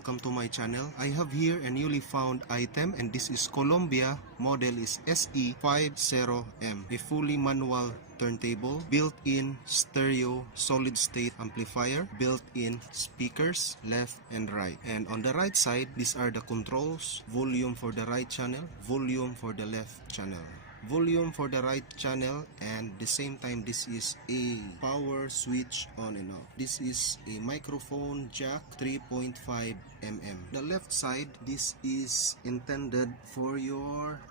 welcome to my channel. I have here a newly found item, and this is Columbia. Model is SE50M, a fully manual turntable, built-in stereo solid-state amplifier, built-in speakers left and right. And on the right side, these are the controls: volume for the right channel, volume for the left channel. Volume for the right channel, and the same time this is a power switch on and off. This is a microphone jack 3.5 mm. The left side, this is intended for your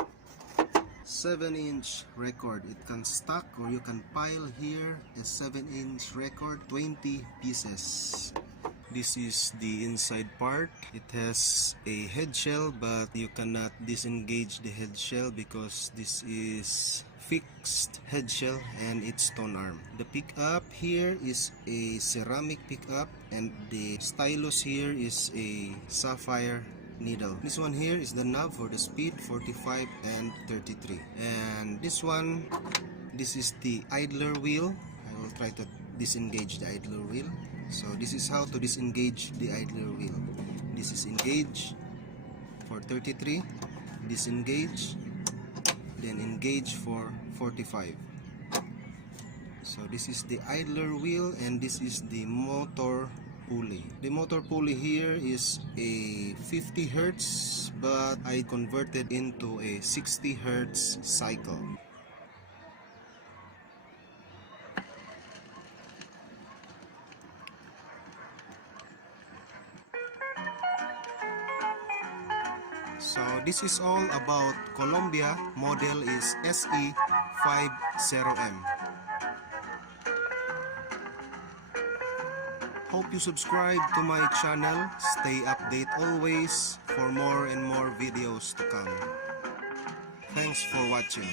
7-inch record. It can stack, or you can pile here a 7-inch record, 20 pieces. This is the inside part. It has a head shell, but you cannot disengage the head shell because this is fixed head shell and it's tone arm. The pickup here is a ceramic pickup, and the stylus here is a sapphire needle. This one here is the knob for the speed, 45 and 33. And this one, this is the idler wheel. I will try to disengage the idler wheel. So this is how to disengage the idler wheel. This is engage for 33, disengage, then engage for 45. So this is the idler wheel, and this is the motor pulley. The motor pulley here is a 50 Hertz, but I converted into a 60 Hertz cycle. So this is all about Columbia. Model is SE50M. Hope you subscribe to my channel. Stay updated always for more and more videos to come. Thanks for watching.